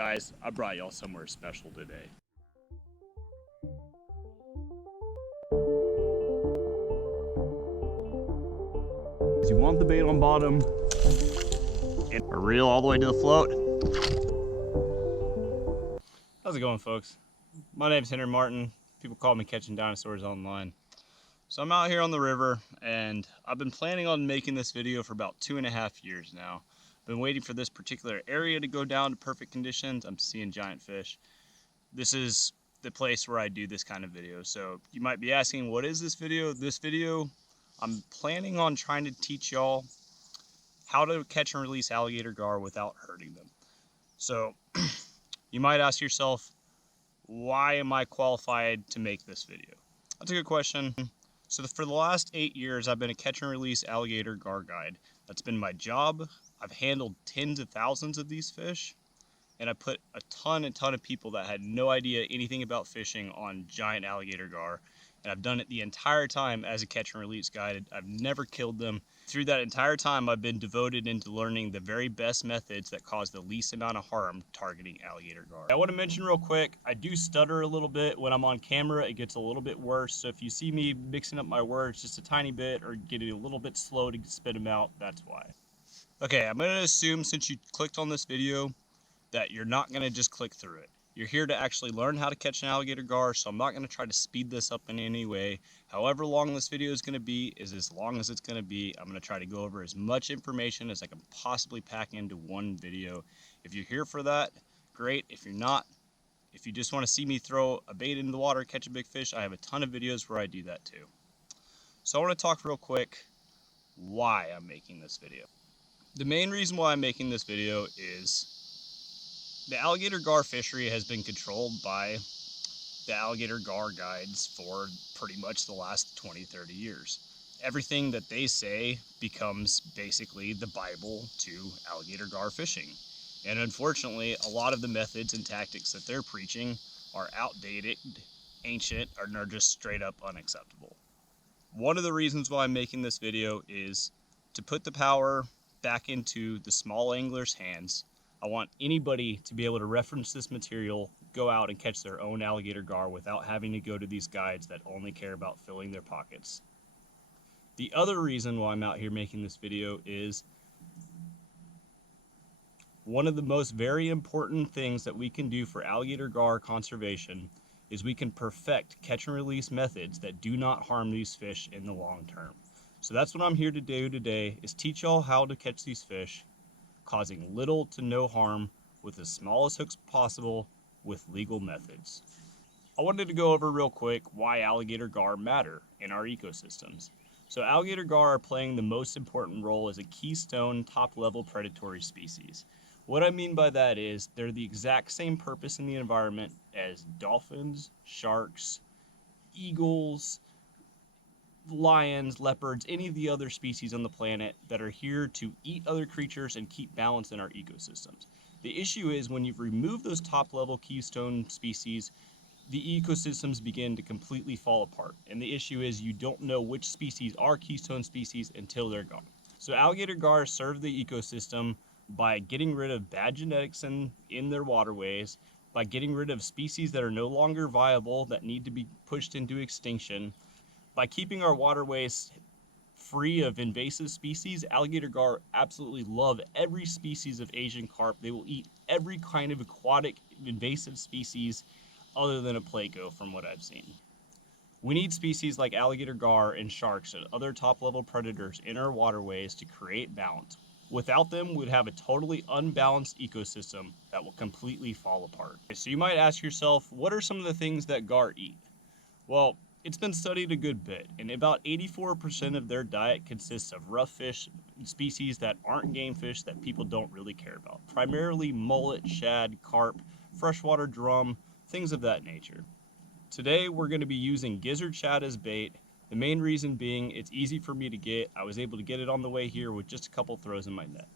Guys, I brought y'all somewhere special today. You want the bait on bottom and a reel all the way to the float. How's it going, folks? My name's Henry Martin. People call me Catching Dinosaurs online. So I'm out here on the river and I've been planning on making this video for about 2.5 years now. Been waiting for this particular area to go down to perfect conditions. I'm seeing giant fish. This is the place where I do this kind of video. So you might be asking, what is this video? This video, I'm planning on trying to teach y'all how to catch and release alligator gar without hurting them. So you might ask yourself, why am I qualified to make this video? That's a good question. So for the last 8 years, I've been a catch and release alligator gar guide. That's been my job. I've handled tens of thousands of these fish, and I put a ton of people that had no idea anything about fishing on giant alligator gar. And I've done it the entire time as a catch and release guide. I've never killed them. Through that entire time, I've been devoted into learning the very best methods that cause the least amount of harm targeting alligator gar. I want to mention real quick, I do stutter a little bit when I'm on camera. It gets a little bit worse. So if you see me mixing up my words just a tiny bit or getting a little bit slow to spit them out, that's why. Okay, I'm going to assume since you clicked on this video that you're not going to just click through it. You're here to actually learn how to catch an alligator gar, so I'm not going to try to speed this up in any way. However long this video is going to be is as long as it's going to be. I'm going to try to go over as much information as I can possibly pack into one video. If you're here for that, great. If you're not, if you just want to see me throw a bait into the water, catch a big fish, I have a ton of videos where I do that too. So I want to talk real quick why I'm making this video. The main reason why I'm making this video is the alligator gar fishery has been controlled by the alligator gar guides for pretty much the last 20-30 years. Everything that they say becomes basically the Bible to alligator gar fishing. And unfortunately, a lot of the methods and tactics that they're preaching are outdated, ancient, and are just straight up unacceptable. One of the reasons why I'm making this video is to put the power back into the small anglers' hands. I want anybody to be able to reference this material, go out and catch their own alligator gar without having to go to these guides that only care about filling their pockets. The other reason why I'm out here making this video is one of the most very important things that we can do for alligator gar conservation is we can perfect catch and release methods that do not harm these fish in the long term. So that's what I'm here to do today, is teach y'all how to catch these fish, causing little to no harm with the smallest hooks possible with legal methods. I wanted to go over real quick why alligator gar matter in our ecosystems. So alligator gar are playing the most important role as a keystone top-level predatory species. What I mean by that is they're the exact same purpose in the environment as dolphins, sharks, eagles, lions, leopards, any of the other species on the planet that are here to eat other creatures and keep balance in our ecosystems. The issue is when you've removed those top-level keystone species, the ecosystems begin to completely fall apart. And the issue is you don't know which species are keystone species until they're gone. So alligator gar serve the ecosystem by getting rid of bad genetics in their waterways, by getting rid of species that are no longer viable, that need to be pushed into extinction. By keeping our waterways free of invasive species, alligator gar absolutely love every species of Asian carp. They will eat every kind of aquatic invasive species other than a placo from what I've seen. We need species like alligator gar and sharks and other top-level predators in our waterways to create balance. Without them, we'd have a totally unbalanced ecosystem that will completely fall apart. So you might ask yourself, what are some of the things that gar eat? Well, it's been studied a good bit, and about 84% of their diet consists of rough fish species that aren't game fish that people don't really care about. Primarily mullet, shad, carp, freshwater drum, things of that nature. Today we're going to be using gizzard shad as bait. The main reason being it's easy for me to get. I was able to get it on the way here with just a couple throws in my net.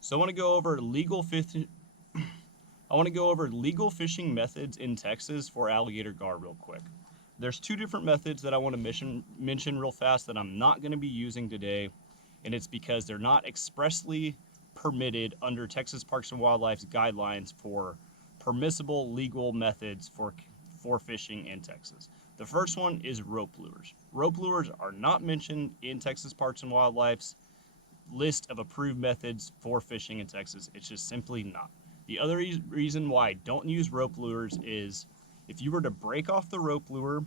So I want to go over legal fishing methods in Texas for alligator gar real quick. There's two different methods that I want to mention real fast that I'm not going to be using today, and it's because they're not expressly permitted under Texas Parks and Wildlife's guidelines for permissible legal methods for fishing in Texas. The first one is rope lures. Rope lures are not mentioned in Texas Parks and Wildlife's list of approved methods for fishing in Texas. It's just simply not. The other reason why I don't use rope lures is if you were to break off the rope lure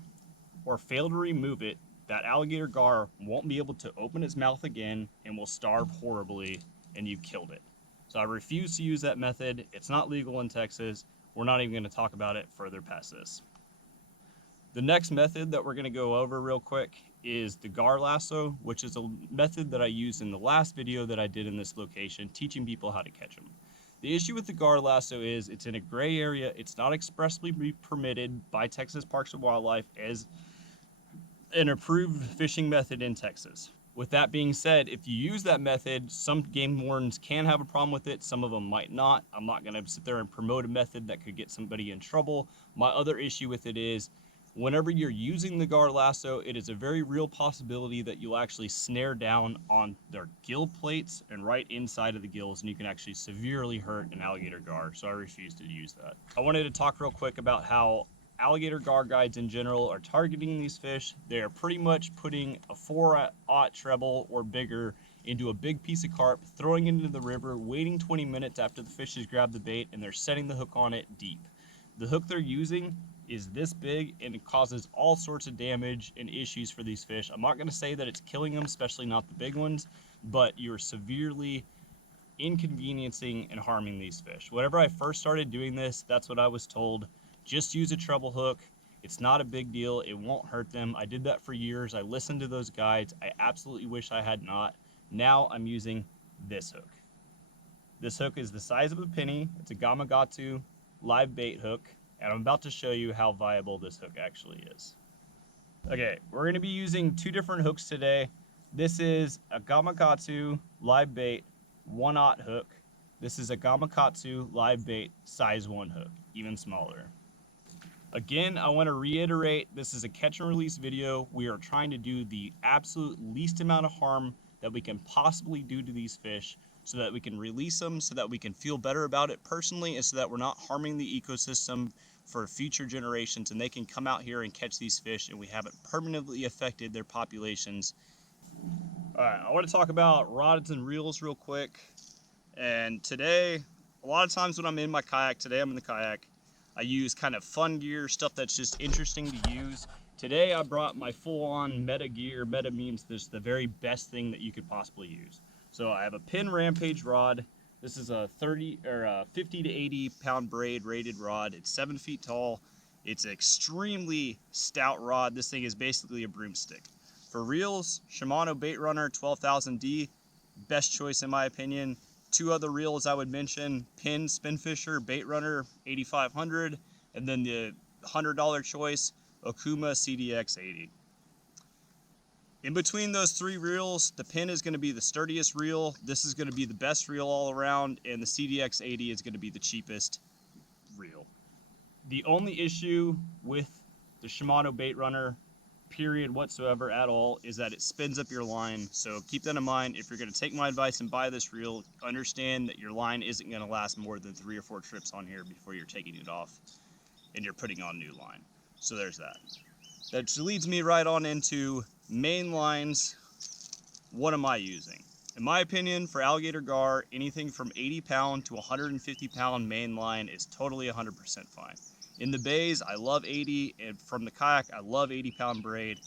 or fail to remove it, that alligator gar won't be able to open its mouth again and will starve horribly, and you've killed it. So I refuse to use that method. It's not legal in Texas. We're not even going to talk about it further past this. The next method that we're going to go over real quick is the gar lasso, which is a method that I used in the last video that I did in this location, teaching people how to catch them. The issue with the gar lasso is it's in a gray area. It's not expressly permitted by Texas Parks and Wildlife as an approved fishing method in Texas. With that being said, if you use that method, some game wardens can have a problem with it. Some of them might not. I'm not going to sit there and promote a method that could get somebody in trouble. My other issue with it is whenever you're using the gar lasso, it is a very real possibility that you'll actually snare down on their gill plates and right inside of the gills, and you can actually severely hurt an alligator gar, so I refuse to use that. I wanted to talk real quick about how alligator gar guides in general are targeting these fish. They are pretty much putting a 4/0 treble or bigger into a big piece of carp, throwing it into the river, waiting 20 minutes after the fish has grabbed the bait, and they're setting the hook on it deep. The hook they're using is this big, and it causes all sorts of damage and issues for these fish. I'm not going to say that it's killing them, especially not the big ones, but you're severely inconveniencing and harming these fish. Whenever I first started doing this, that's what I was told. Just use a treble hook. It's not a big deal. It won't hurt them. I did that for years. I listened to those guides. I absolutely wish I had not. Now I'm using this hook. This hook is the size of a penny. It's a Gamakatsu live bait hook, and I'm about to show you how viable this hook actually is. Okay, we're going to be using two different hooks today. This is a Gamakatsu live bait 1/0 hook. This is a Gamakatsu live bait size 1 hook, even smaller. Again, I want to reiterate, this is a catch and release video. We are trying to do the absolute least amount of harm that we can possibly do to these fish so that we can release them, so that we can feel better about it personally, and so that we're not harming the ecosystem for future generations, and they can come out here and catch these fish and we haven't permanently affected their populations. All right, I want to talk about rods and reels real quick. And today, a lot of times when I'm in my kayak, today I'm in the kayak, I use kind of fun gear, stuff that's just interesting to use. Today I brought my full-on meta gear. Meta means this is the very best thing that you could possibly use. So I have a Pin Rampage rod. This is a 50 to 80 pound braid rated rod. It's 7 feet tall. It's an extremely stout rod. This thing is basically a broomstick. For reels, Shimano Bait Runner 12,000D, best choice in my opinion. Two other reels I would mention, Pin Spinfisher Bait Runner 8500, and then the $100 choice, Okuma CDX 80. In between those three reels, the Pin is going to be the sturdiest reel, this is going to be the best reel all around, and the CDX 80 is going to be the cheapest reel. The only issue with the Shimano Bait Runner, period whatsoever at all, is that it spins up your line. So keep that in mind. If you're going to take my advice and buy this reel, understand that your line isn't going to last more than 3 or 4 trips on here before you're taking it off and you're putting on new line. So there's that. That leads me right on into main lines. What am I using? In my opinion, for alligator gar, anything from 80 pound to 150 pound main line is totally 100% fine. In the bays, I love 80, and from the kayak, I love 80 pound braid.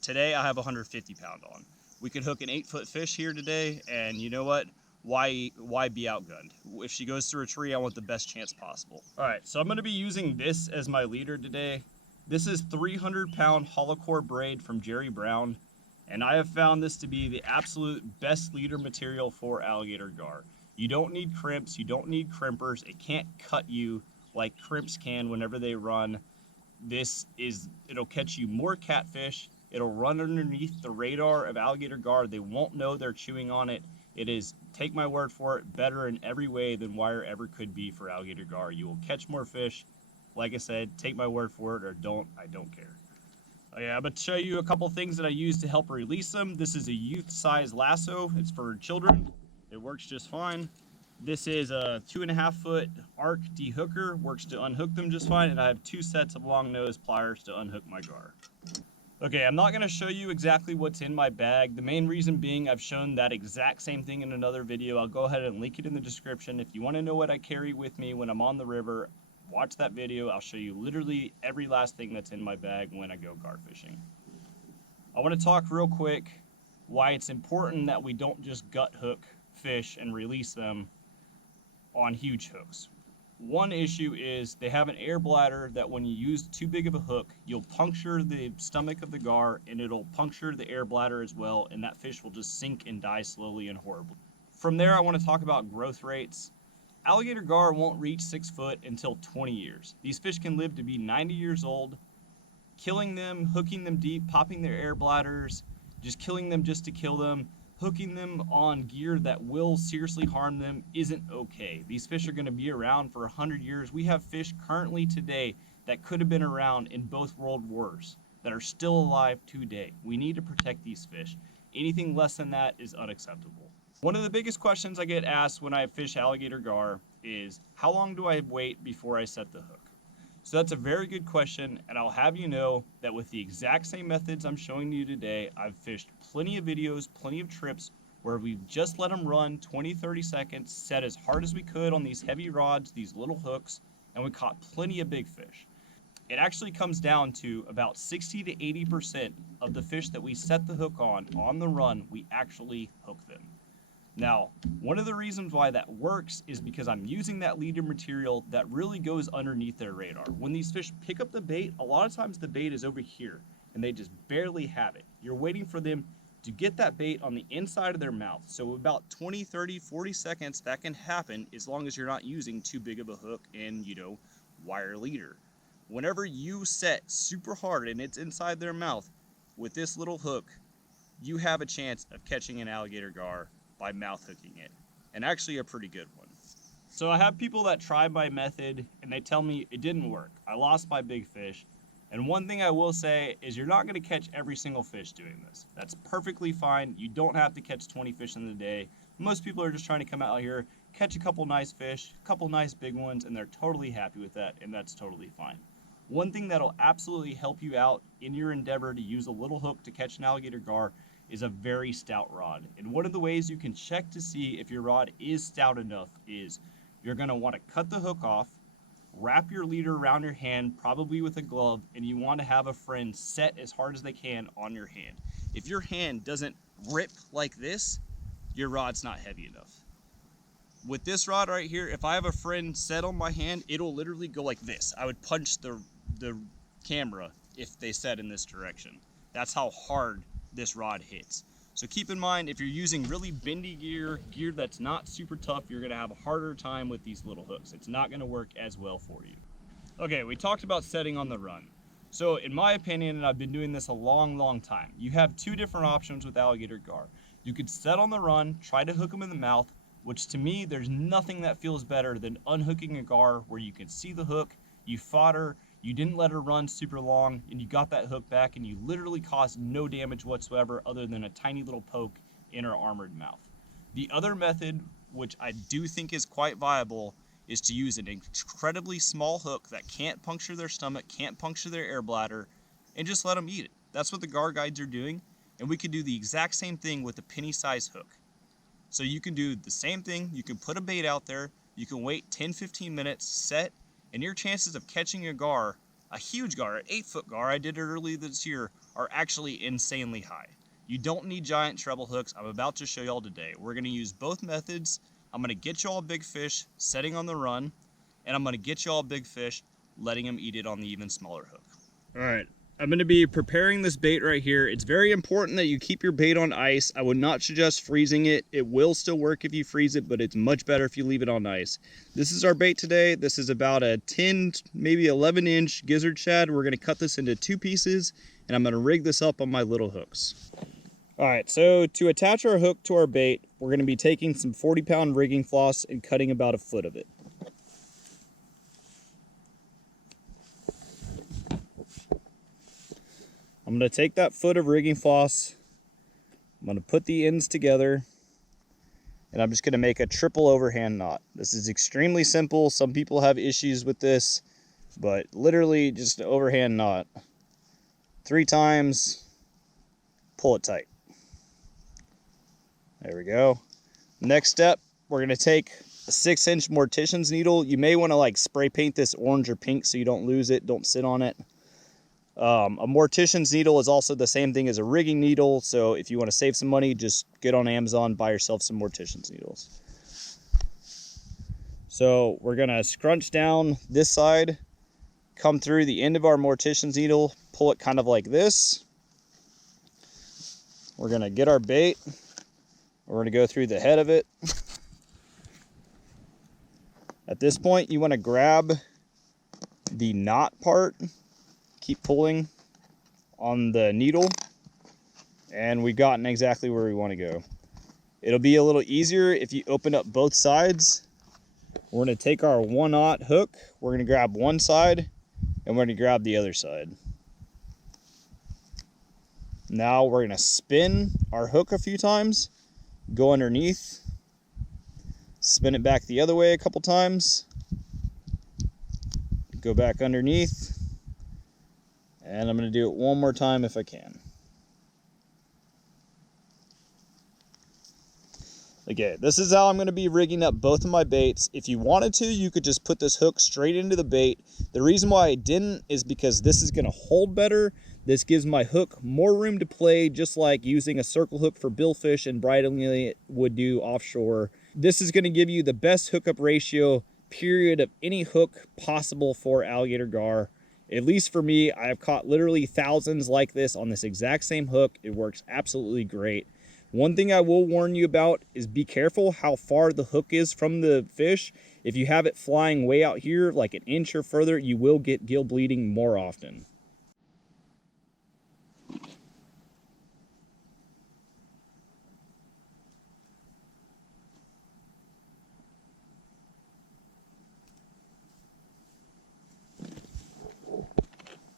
Today I have 150 pound on. We could hook an 8-foot fish here today, and you know what? Why be outgunned? If she goes through a tree, I want the best chance possible. All right, so I'm gonna be using this as my leader today. This is 300 pound hollow core braid from Jerry Brown, and I have found this to be the absolute best leader material for alligator gar. You don't need crimps, you don't need crimpers. It can't cut you like crimps can whenever they run. It'll catch you more catfish. It'll run underneath the radar of alligator gar. They won't know they're chewing on it. It is, take my word for it, better in every way than wire ever could be for alligator gar. You will catch more fish. Like I said, take my word for it or don't, I don't care. Okay, I'm going to show you a couple things that I use to help release them. This is a youth size lasso. It's for children. It It works just fine. This is a 2.5 foot arc dehooker, works to unhook them just fine, and I have 2 sets of long nose pliers to unhook my gar. Okay, I'm not gonna show you exactly what's in my bag. The main reason being I've shown that exact same thing in another video. I'll go ahead and link it in the description. If you wanna know what I carry with me when I'm on the river, watch that video. I'll show you literally every last thing that's in my bag when I go gar fishing. I wanna talk real quick why it's important that we don't just gut hook fish and release them on huge hooks. One issue is they have an air bladder that when you use too big of a hook, you'll puncture the stomach of the gar and it'll puncture the air bladder as well, and that fish will just sink and die slowly and horribly. From there, I want to talk about growth rates. Alligator gar won't reach 6 foot until 20 years. These fish can live to be 90 years old. Killing them, hooking them deep, popping their air bladders, just killing them just to kill them, hooking them on gear that will seriously harm them isn't okay. These fish are going to be around for 100 years. We have fish currently today that could have been around in both world wars that are still alive today. We need to protect these fish. Anything less than that is unacceptable. One of the biggest questions I get asked when I fish alligator gar is, how long do I wait before I set the hook? So that's a very good question, and I'll have you know that with the exact same methods I'm showing you today, I've fished plenty of videos, plenty of trips where we've just let them run 20-30 seconds, set as hard as we could on these heavy rods, these little hooks, and we caught plenty of big fish. It actually comes down to about 60 to 80% of the fish that we set the hook on the run, we actually hook them. Now, one of the reasons why that works is because I'm using that leader material that really goes underneath their radar. When these fish pick up the bait, a lot of times the bait is over here and they just barely have it. You're waiting for them to get that bait on the inside of their mouth. So about 20, 30, 40 seconds, that can happen as long as you're not using too big of a hook and, wire leader. Whenever you set super hard and it's inside their mouth with this little hook, you have a chance of catching an alligator gar by mouth hooking it, and actually a pretty good one. So I have people that try my method and they tell me it didn't work. I lost my big fish. And one thing I will say is you're not gonna catch every single fish doing this. That's perfectly fine. You don't have to catch 20 fish in the day. Most people are just trying to come out here, catch a couple nice fish, a couple nice big ones, and they're totally happy with that, and that's totally fine. One thing that'll absolutely help you out in your endeavor to use a little hook to catch an alligator gar is a very stout rod. And one of the ways you can check to see if your rod is stout enough is you're gonna wanna cut the hook off, wrap your leader around your hand, probably with a glove, and you wanna have a friend set as hard as they can on your hand. If your hand doesn't grip like this, your rod's not heavy enough. With this rod right here, if I have a friend set on my hand, it'll literally go like this. I would punch the camera if they set in this direction. That's how hard this rod hits. So keep in mind, if you're using really bendy gear that's not super tough, you're gonna have a harder time with these little hooks. It's not gonna work as well for you. Okay, we talked about setting on the run. So in my opinion, and I've been doing this a long time, you have 2 different options with alligator gar. You could set on the run, try to hook them in the mouth, which to me, there's nothing that feels better than unhooking a gar where you can see the hook, you fought her, you didn't let her run super long, and you got that hook back, and you literally caused no damage whatsoever other than a tiny little poke in her armored mouth. The other method, which I do think is quite viable, is to use an incredibly small hook that can't puncture their stomach, can't puncture their air bladder, and just let them eat it. That's what the gar guides are doing, and we could do the exact same thing with a penny-sized hook. So you can do the same thing, you can put a bait out there, you can wait 10-15 minutes, set, and your chances of catching a gar, a huge gar, an 8-foot gar, I did it early this year, are actually insanely high. You don't need giant treble hooks. I'm about to show y'all today. We're gonna use both methods. I'm gonna get y'all a big fish setting on the run, and I'm gonna get y'all a big fish letting them eat it on the even smaller hook. All right, I'm gonna be preparing this bait right here. It's very important that you keep your bait on ice. I would not suggest freezing it. It will still work if you freeze it, but it's much better if you leave it on ice. This is our bait today. This is about a 10, maybe 11 inch gizzard shad. We're gonna cut this into 2 pieces, and I'm gonna rig this up on my little hooks. All right, so to attach our hook to our bait, we're gonna be taking some 40-pound rigging floss and cutting about a foot of it. I'm gonna take that foot of rigging floss, I'm gonna put the ends together, and I'm just going to make a triple overhand knot. This is extremely simple. Some people have issues with this, but literally just an overhand knot. 3 times, pull it tight. There we go. Next step, we're going to take a 6-inch mortician's needle. You may want to like spray paint this orange or pink so you don't lose it, don't sit on it. A mortician's needle is also the same thing as a rigging needle, so if you want to save some money, just get on Amazon, buy yourself some mortician's needles. So we're going to scrunch down this side, come through the end of our mortician's needle, pull it kind of like this. We're going to get our bait. We're going to go through the head of it. At this point, you want to grab the knot part, keep pulling on the needle, and we've gotten exactly where we want to go. It'll be a little easier if you open up both sides. We're going to take our 1/0 hook, we're going to grab one side, and we're going to grab the other side. Now we're going to spin our hook a few times, go underneath, spin it back the other way a couple times, go back underneath, and I'm going to do it one more time if I can. Okay, this is how I'm going to be rigging up both of my baits. If you wanted to, you could just put this hook straight into the bait. The reason why I didn't is because this is going to hold better. This gives my hook more room to play, just like using a circle hook for billfish and bridling it would do offshore. This is going to give you the best hookup ratio, period, of any hook possible for alligator gar. At least for me, I have caught literally thousands like this on this exact same hook. It works absolutely great. One thing I will warn you about is be careful how far the hook is from the fish. If you have it flying way out here, like an inch or further, you will get gill bleeding more often.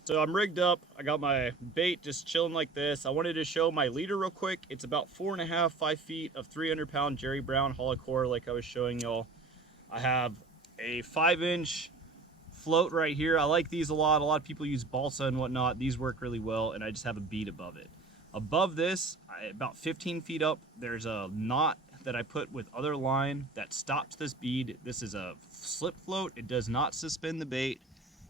So I'm rigged up. I got my bait just chilling like this. I wanted to show my leader real quick. It's about 4.5, 5 feet of 300-pound Jerry Brown hollow core like I was showing y'all. I have a 5-inch float right here. I like these a lot. A lot of people use balsa and whatnot. These work really well, and I just have a bead above it. Above this, about 15 feet up, there's a knot that I put with other line that stops this bead. This is a slip float. It does not suspend the bait.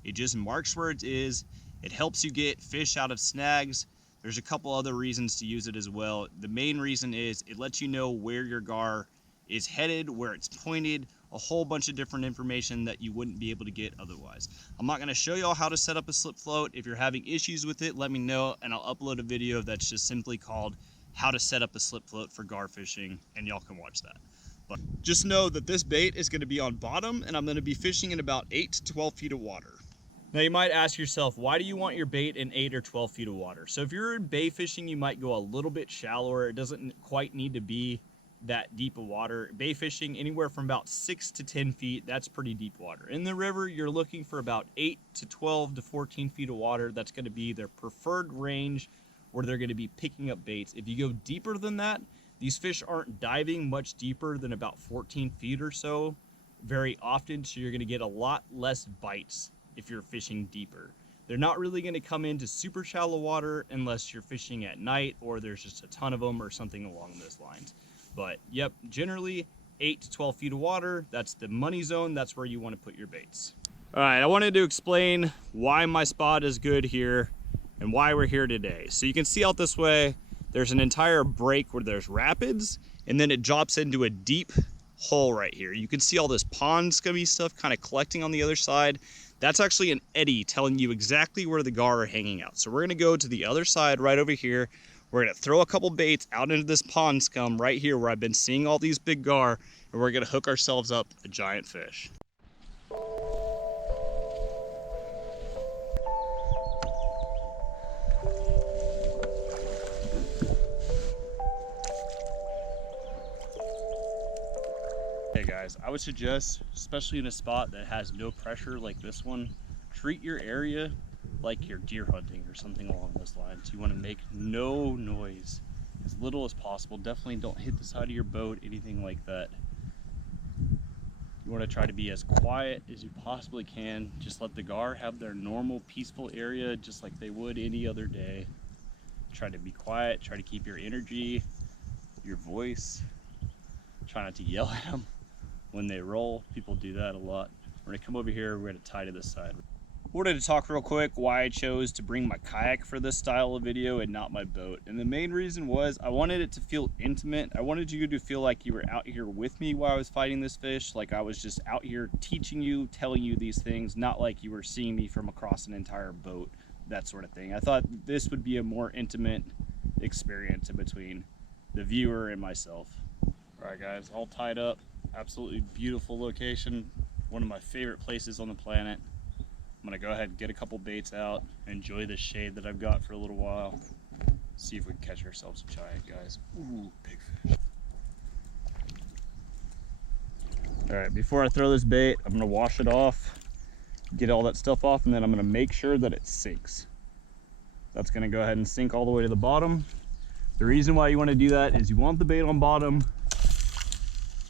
It just marks where it is. It helps you get fish out of snags. There's a couple other reasons to use it as well. The main reason is it lets you know where your gar is headed, where it's pointed, a whole bunch of different information that you wouldn't be able to get otherwise. I'm not going to show y'all how to set up a slip float. If you're having issues with it, let me know, and I'll upload a video that's just simply called how to set up a slip float for gar fishing, and y'all can watch that. But just know that this bait is going to be on bottom, and I'm going to be fishing in about 8 to 12 feet of water. Now you might ask yourself, why do you want your bait in 8 or 12 feet of water? So if you're in bay fishing, you might go a little bit shallower. It doesn't quite need to be that deep of water. Bay fishing, anywhere from about 6 to 10 feet, that's pretty deep water. In the river, you're looking for about 8 to 12 to 14 feet of water. That's going to be their preferred range where they're going to be picking up baits. If you go deeper than that, these fish aren't diving much deeper than about 14 feet or so very often, so you're going to get a lot less bites if you're fishing deeper. They're not really going to come into super shallow water unless you're fishing at night or there's just a ton of them or something along those lines. But yep, generally 8 to 12 feet of water, that's the money zone. That's where you want to put your baits. All right, I wanted to explain why my spot is good here and why we're here today. So you can see out this way, there's an entire break where there's rapids, and then it drops into a deep hole right here. You can see all this pond scummy stuff kind of collecting on the other side. That's actually an eddy telling you exactly where the gar are hanging out. So we're gonna go to the other side right over here. We're gonna throw a couple baits out into this pond scum right here where I've been seeing all these big gar, and we're gonna hook ourselves up a giant fish. Hey guys, I would suggest, especially in a spot that has no pressure like this one, treat your area like you're deer hunting or something along those lines. You want to make no noise. as little as possible. Definitely don't hit the side of your boat, anything like that. You want to try to be as quiet as you possibly can. Just let the gar have their normal peaceful area just like they would any other day. Try to be quiet, try to keep your energy, your voice. Try not to yell at them when they roll. People do that a lot. We're gonna come over here, we're gonna tie to this side. Wanted to talk real quick why I chose to bring my kayak for this style of video and not my boat. And the main reason was I wanted it to feel intimate. I wanted you to feel like you were out here with me while I was fighting this fish, like I was just out here teaching you, telling you these things, not like you were seeing me from across an entire boat, that sort of thing. I thought this would be a more intimate experience in between the viewer and myself. All right guys, all tied up. Absolutely beautiful location. One of my favorite places on the planet. I'm gonna go ahead and get a couple baits out, enjoy the shade that I've got for a little while. See if we can catch ourselves a giant, guys. Ooh, big fish. All right, before I throw this bait, I'm gonna wash it off, get all that stuff off, and then I'm gonna make sure that it sinks. That's gonna go ahead and sink all the way to the bottom. The reason why you wanna do that is you want the bait on bottom,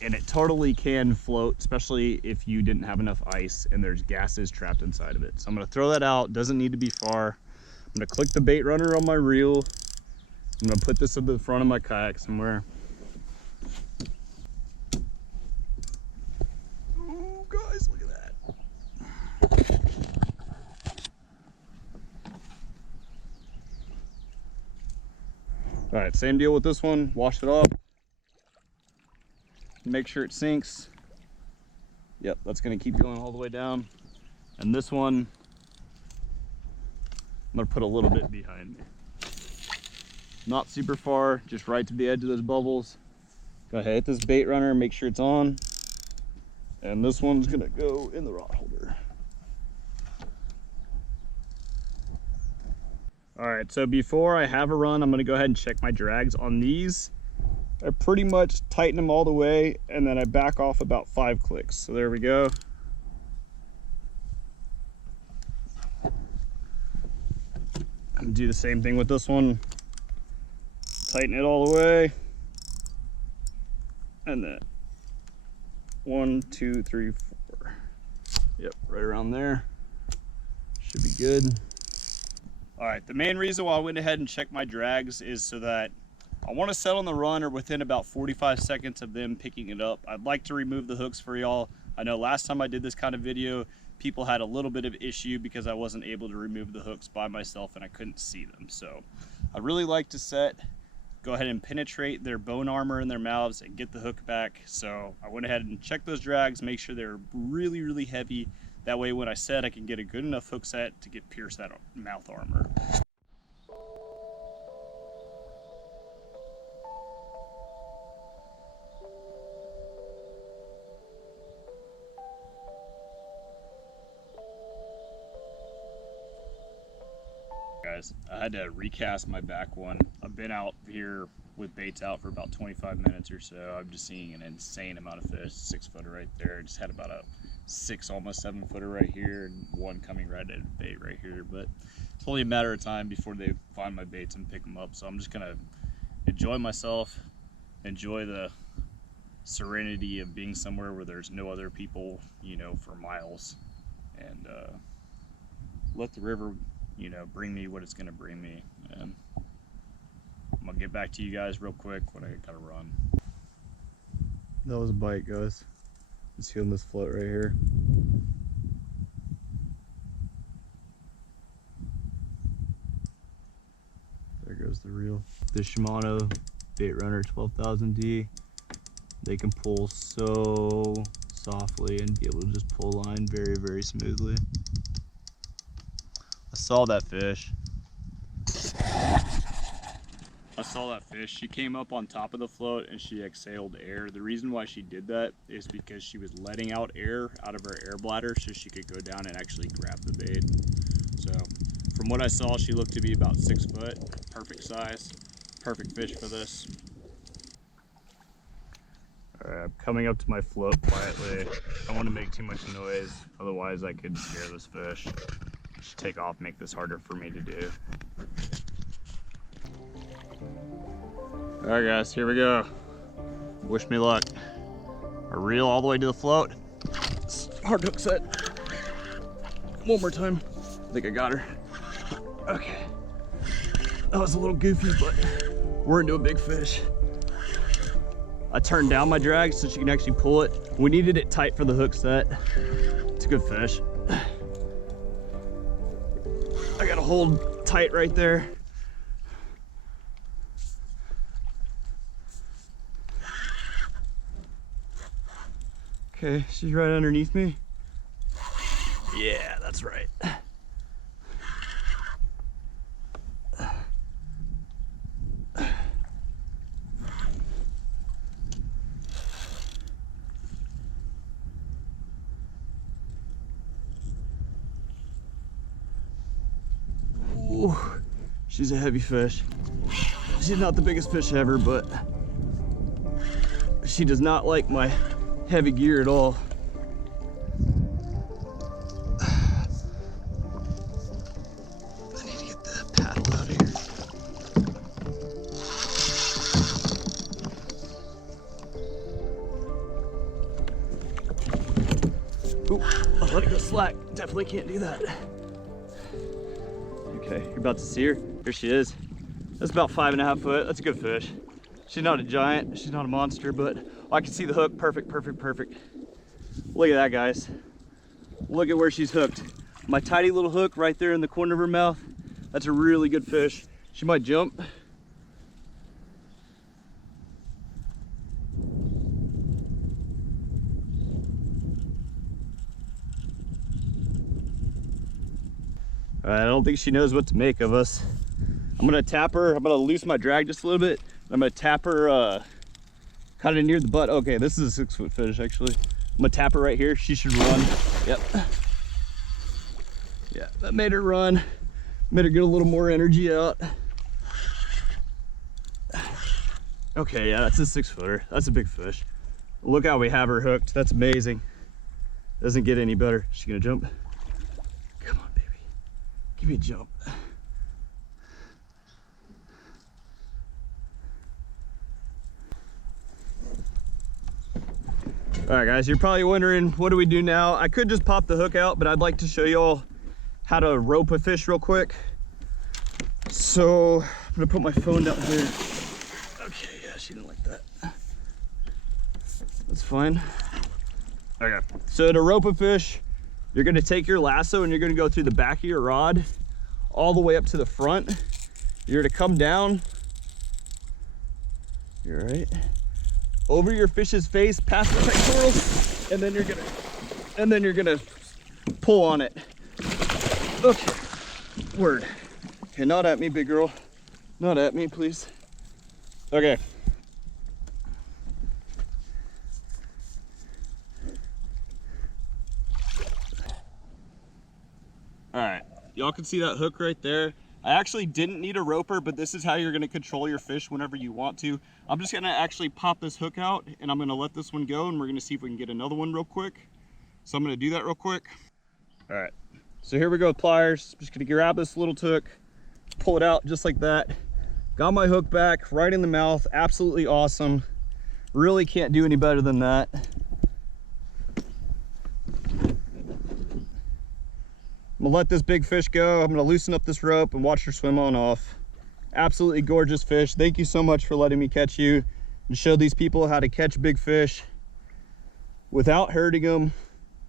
and it totally can float, especially if you didn't have enough ice and there's gases trapped inside of it. So I'm gonna throw that out, doesn't need to be far. I'm gonna click the bait runner on my reel. I'm gonna put this at the front of my kayak somewhere. Oh guys, look at that. All right, same deal with this one, wash it off. Make sure it sinks. Yep, that's gonna keep going all the way down. And this one, I'm gonna put a little bit behind me. Not super far, just right to the edge of those bubbles. Go ahead, hit this bait runner, make sure it's on. And this one's gonna go in the rod holder. All right, so before I have a run, I'm gonna go ahead and check my drags on these. I pretty much tighten them all the way, and then I back off about 5 clicks. So there we go. I'm gonna do the same thing with this one. Tighten it all the way. And then 1, 2, 3, 4. Yep, right around there. Should be good. All right, the main reason why I went ahead and checked my drags is so that I want to set on the run or within about 45 seconds of them picking it up. I'd like to remove the hooks for y'all. I know last time I did this kind of video, people had a little bit of issue because I wasn't able to remove the hooks by myself and I couldn't see them. So I really like to go ahead and penetrate their bone armor in their mouths and get the hook back. So I went ahead and checked those drags, make sure they're really, really heavy. That way when I set, I can get a good enough hook set to pierce that mouth armor. Guys, I had to recast my back one. I've been out here with baits out for about 25 minutes or so. I'm just seeing an insane amount of fish. 6-footer right there. Just had about a 6, almost 7-footer right here, and one coming right at a bait right here. But it's only a matter of time before they find my baits and pick them up. So I'm just gonna enjoy myself, enjoy the serenity of being somewhere where there's no other people, you know, for miles, and let the river, you know, bring me what it's gonna bring me. And I'm gonna get back to you guys real quick when I gotta run. That was a bite, guys. Just feeling this float right here. There goes the reel. The Shimano Bait Runner 12,000D. They can pull so softly and be able to just pull line very, very smoothly. I saw that fish. She came up on top of the float and she exhaled air. The reason why she did that is because she was letting out air out of her air bladder so she could go down and actually grab the bait. So from what I saw, she looked to be about 6 foot, perfect size, perfect fish for this. All right, I'm coming up to my float quietly. I don't want to make too much noise, otherwise I could scare this fish. Just take off, make this harder for me to do. All right guys, here we go. Wish me luck. A reel all the way to the float. Hard hook set. One more time. I think I got her. Okay. That was a little goofy, but we're into a big fish. I turned down my drag so she can actually pull it. We needed it tight for the hook set. It's a good fish. I gotta hold tight right there. Okay, she's right underneath me. Yeah, that's right. Ooh, she's a heavy fish. She's not the biggest fish ever, but she does not like my heavy gear at all. I need to get the paddle out of here. Ooh, I'll let it go slack. Definitely can't do that. Okay, you're about to see her. Here she is. That's about 5.5 foot. That's a good fish. She's not a giant, she's not a monster, but I can see the hook. Perfect, perfect, perfect. Look at that, guys. Look at where she's hooked. My tiny little hook right there in the corner of her mouth. That's a really good fish. She might jump. All right, I don't think she knows what to make of us. I'm gonna tap her. I'm gonna loosen my drag just a little bit. I'm gonna tap her kind of near the butt. Okay, this is a 6 foot fish actually. I'm gonna tap her right here. She should run. Yep. Yeah, that made her run. Made her get a little more energy out. Okay, yeah, that's a 6 footer. That's a big fish. Look how we have her hooked. That's amazing. Doesn't get any better. Is she gonna jump? Come on, baby. Give me a jump. All right, guys, you're probably wondering, what do we do now? I could just pop the hook out, but I'd like to show y'all how to rope a fish real quick. So I'm gonna put my phone down here. Okay, yeah, she didn't like that. That's fine. Okay, so to rope a fish, you're gonna take your lasso and you're gonna go through the back of your rod all the way up to the front. You're gonna come down. You're right. Over your fish's face, past the pectorals, and then you're gonna pull on it. Okay, word. Okay, not at me, big girl. Not at me, please. Okay. All right, y'all can see that hook right there. I actually didn't need a roper, but this is how you're gonna control your fish whenever you want to. I'm just gonna actually pop this hook out and I'm gonna let this one go and we're gonna see if we can get another one real quick. So I'm gonna do that real quick. All right, so here we go with pliers. Just gonna grab this little hook, pull it out just like that. Got my hook back right in the mouth. Absolutely awesome. Really can't do any better than that. I'm gonna let this big fish go. I'm gonna loosen up this rope and watch her swim on off. Absolutely gorgeous fish. Thank you so much for letting me catch you and show these people how to catch big fish without hurting them.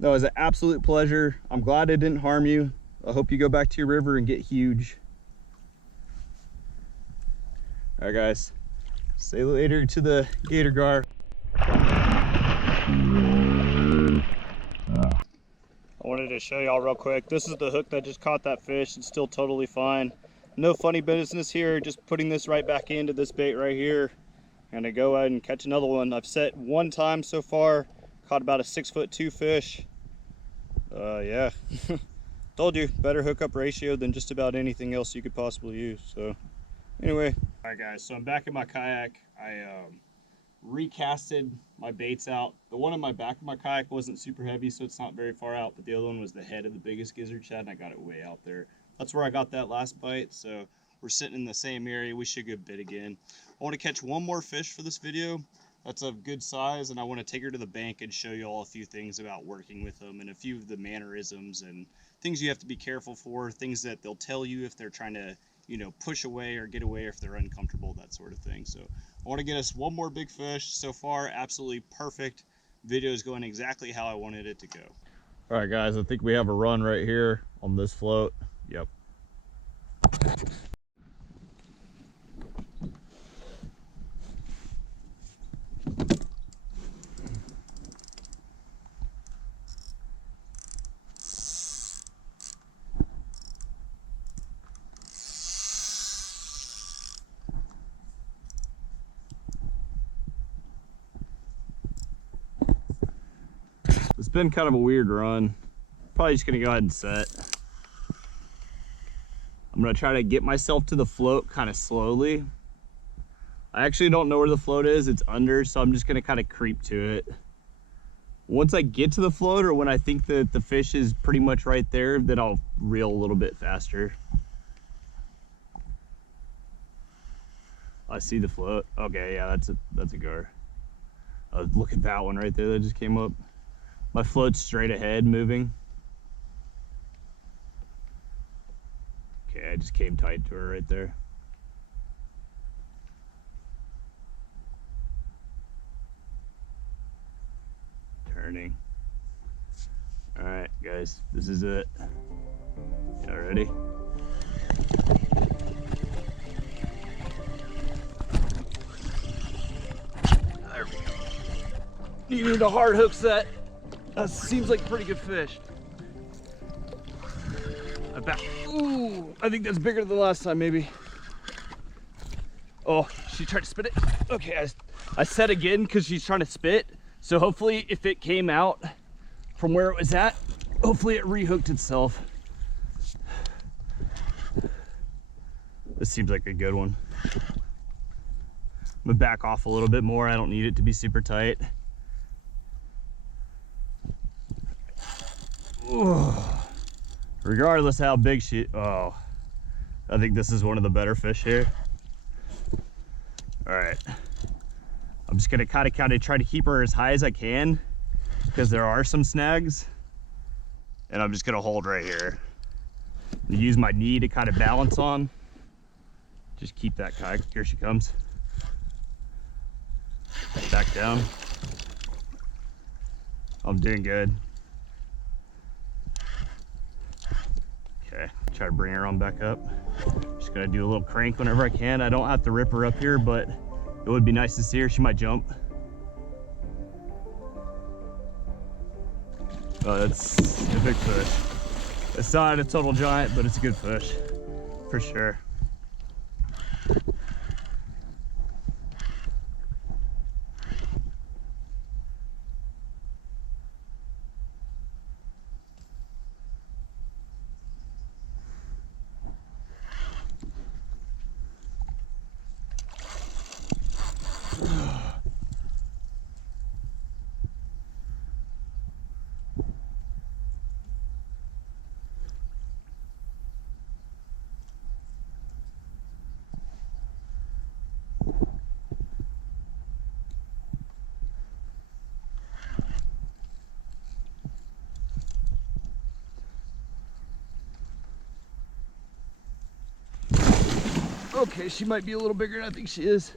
That was an absolute pleasure. I'm glad it didn't harm you. I hope you go back to your river and get huge. All right, guys. Say later to the Gator Gar. I wanted to show y'all real quick. This is the hook that just caught that fish. It's still totally fine. No funny business here. Just putting this right back into this bait right here. I'm gonna go ahead and catch another one. I've set one time so far. Caught about a 6'2" fish. Yeah. Told you, better hookup ratio than just about anything else you could possibly use. So anyway. All right, guys, so I'm back in my kayak. I recasted my baits out. The one on my back of my kayak wasn't super heavy, so it's not very far out, but the other one was the head of the biggest gizzard shad, and I got it way out there. That's where I got that last bite, so we're sitting in the same area. We should go bit again. I want to catch one more fish for this video that's of good size, and I want to take her to the bank and show you all a few things about working with them and a few of the mannerisms and things you have to be careful for, things that they'll tell you if they're trying to, you know, push away or get away if they're uncomfortable, that sort of thing. So I want to get us one more big fish. So far, absolutely perfect. Video is going exactly how I wanted it to go. All right, guys, I think we have a run right here on this float. Yep. It's been kind of a weird run. Probably just gonna go ahead and set. I'm gonna try to get myself to the float kind of slowly. I actually don't know where the float is. It's under, so I'm just gonna kind of creep to it. Once I get to the float, or when I think that the fish is pretty much right there, then I'll reel a little bit faster. I see the float. Okay, yeah, that's a gar. Look at that one right there that just came up. My float's straight ahead moving. Okay, I just came tight to her right there. Turning. All right, guys, this is it. Y'all ready? There we go. Needed a hard hook set. That seems like a pretty good fish. Ooh, I think that's bigger than last time, maybe. Oh, she tried to spit it. Okay, I set again because she's trying to spit. So hopefully if it came out from where it was at, hopefully it rehooked itself. This seems like a good one. I'm gonna back off a little bit more. I don't need it to be super tight. Ooh. Regardless how big she, oh, I think this is one of the better fish here. All right, I'm just gonna kind of try to keep her as high as I can because there are some snags, and I'm just gonna hold right here and use my knee to kind of balance on. Just keep that kayak. Here she comes. Back down. I'm doing good. Okay, try to bring her on back up. Just gonna do a little crank whenever I can. I don't have to rip her up here, but it would be nice to see her. She might jump. Oh, that's a big fish. It's not a total giant, but it's a good fish, for sure. Okay, she might be a little bigger than I think she is.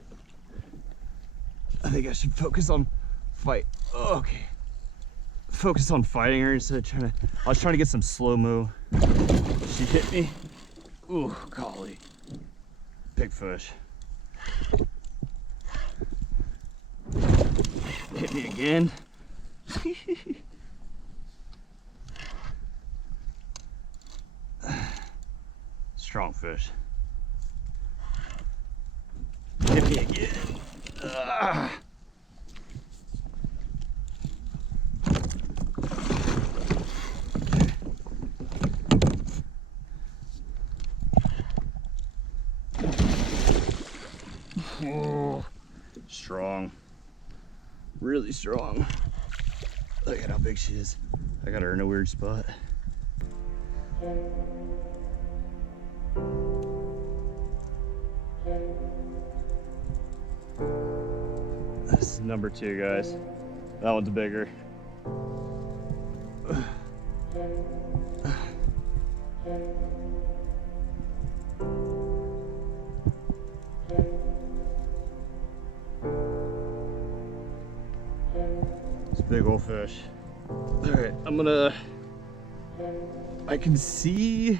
I think I should focus on fight. Okay. Focus on fighting her instead of trying to, I was trying to get some slow-mo. She hit me. Ooh, golly. Big fish. Hit me again. Strong fish. Hit me again. Oh, strong. Really strong. Look at how big she is. I got her in a weird spot. This is number 2, guys. That one's bigger. It's a big old fish. All right, I can see,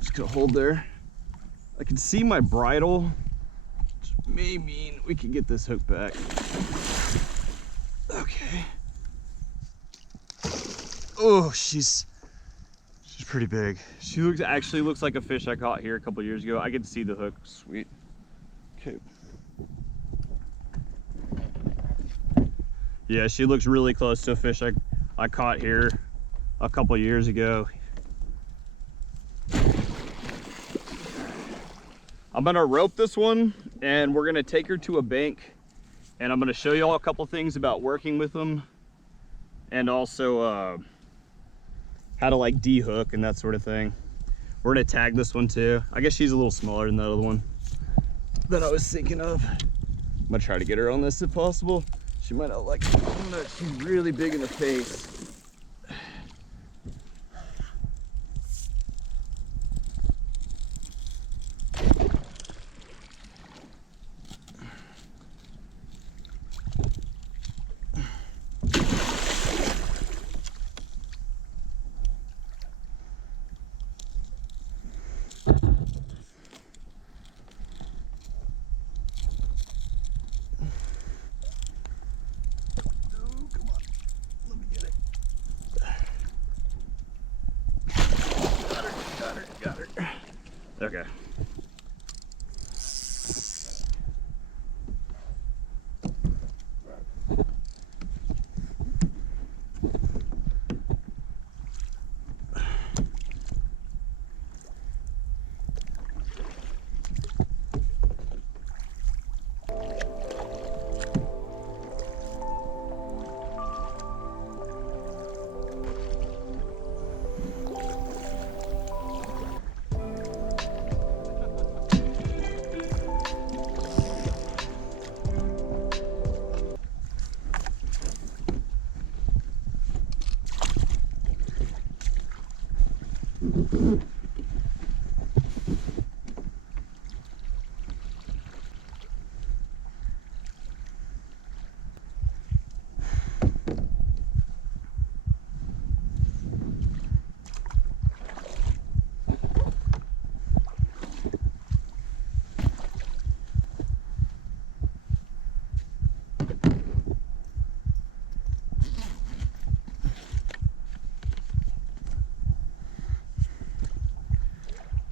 just gonna hold there. I can see my bridle, which may mean we can get this hook back. Okay. Oh, she's pretty big. She actually looks like a fish I caught here a couple years ago. I can see the hook. Sweet. Okay. Yeah, she looks really close to a fish I caught here a couple years ago. I'm gonna rope this one and we're gonna take her to a bank, and I'm gonna show you all a couple things about working with them, and also how to like de-hook and that sort of thing. We're gonna tag this one too. I guess she's a little smaller than the other one that I was thinking of. I'm gonna try to get her on this if possible. She might not like it. I don't know, she's really big in the face. Okay.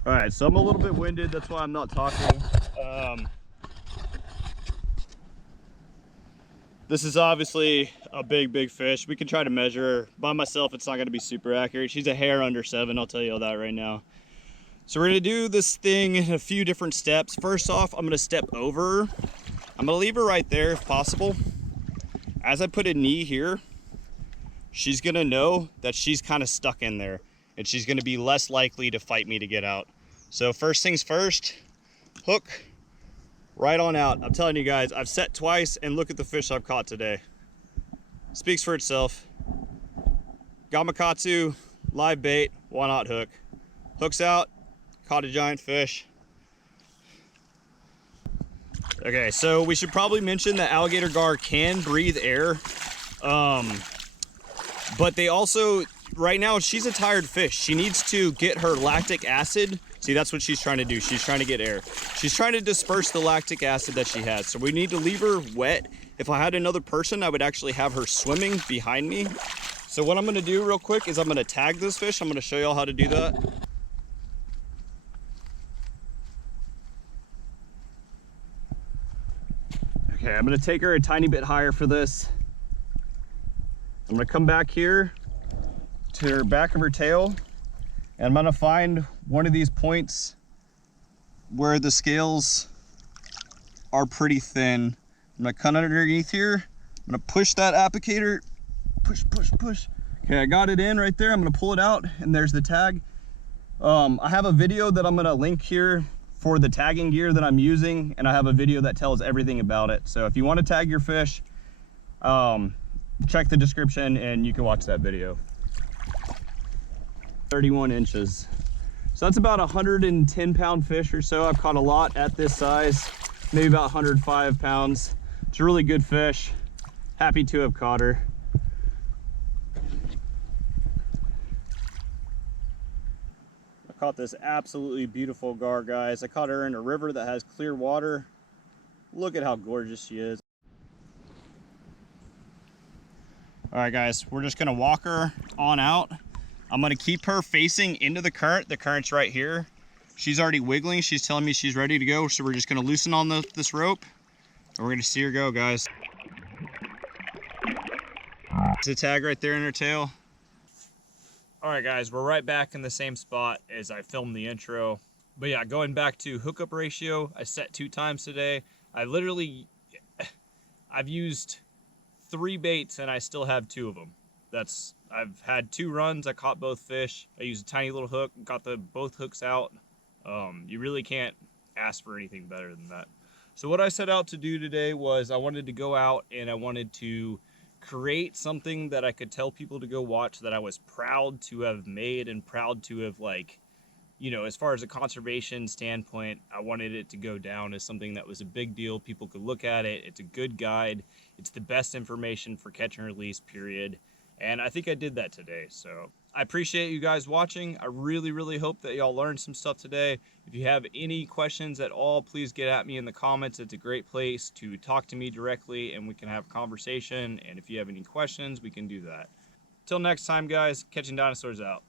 All right, so I'm a little bit winded, that's why I'm not talking. This is obviously a big fish. We can try to measure her. By myself, it's not gonna be super accurate. She's a hair under 7, I'll tell you all that right now. So we're gonna do this thing in a few different steps. First off, I'm gonna step over her. I'm gonna leave her right there if possible. As I put a knee here, she's gonna know that she's kind of stuck in there, and she's gonna be less likely to fight me to get out. So first things first, hook right on out. I'm telling you guys, I've set twice and look at the fish I've caught today. Speaks for itself. Gamakatsu, live bait, why not hook? Hooks out, caught a giant fish. Okay, so we should probably mention that alligator gar can breathe air. But they also, right now, she's a tired fish. She needs to get her lactic acid. See, that's what she's trying to do. She's trying to get air. She's trying to disperse the lactic acid that she has. So we need to leave her wet. If I had another person, I would actually have her swimming behind me. So what I'm gonna do real quick is I'm gonna tag this fish. I'm gonna show y'all how to do that. Okay, I'm gonna take her a tiny bit higher for this. I'm gonna come back here to her back of her tail, and I'm gonna find one of these points where the scales are pretty thin. I'm gonna cut underneath here. I'm gonna push that applicator, push. Okay, I got it in right there. I'm gonna pull it out, and there's the tag. I have a video that I'm gonna link here for the tagging gear that I'm using, and I have a video that tells everything about it. So if you want to tag your fish, check the description and you can watch that video. 31 inches. So that's about 110-pound fish or so. I've caught a lot at this size, maybe about 105 pounds. It's a really good fish. Happy to have caught her. I caught this absolutely beautiful gar, guys. I caught her in a river that has clear water. Look at how gorgeous she is. All right, guys, we're just gonna walk her on out. I'm gonna keep her facing into the current. The current's right here. She's already wiggling. She's telling me she's ready to go. So we're just gonna loosen on this rope and we're gonna see her go, guys. There's a tag right there in her tail. All right, guys, we're right back in the same spot as I filmed the intro. But yeah, going back to hookup ratio, I set 2 times today. I've used 3 baits and I still have 2 of them. I've had 2 runs. I caught both fish. I used a tiny little hook, got both hooks out. You really can't ask for anything better than that. So what I set out to do today was I wanted to go out and I wanted to create something that I could tell people to go watch, that I was proud to have made and proud to have, like, you know, as far as a conservation standpoint, I wanted it to go down as something that was a big deal. People could look at it. It's a good guide. It's the best information for catch and release, period. And I think I did that today. So I appreciate you guys watching. I really, really hope that y'all learned some stuff today. If you have any questions at all, please get at me in the comments. It's a great place to talk to me directly and we can have a conversation. And if you have any questions, we can do that. Till next time, guys, Catching Dinosaurs out.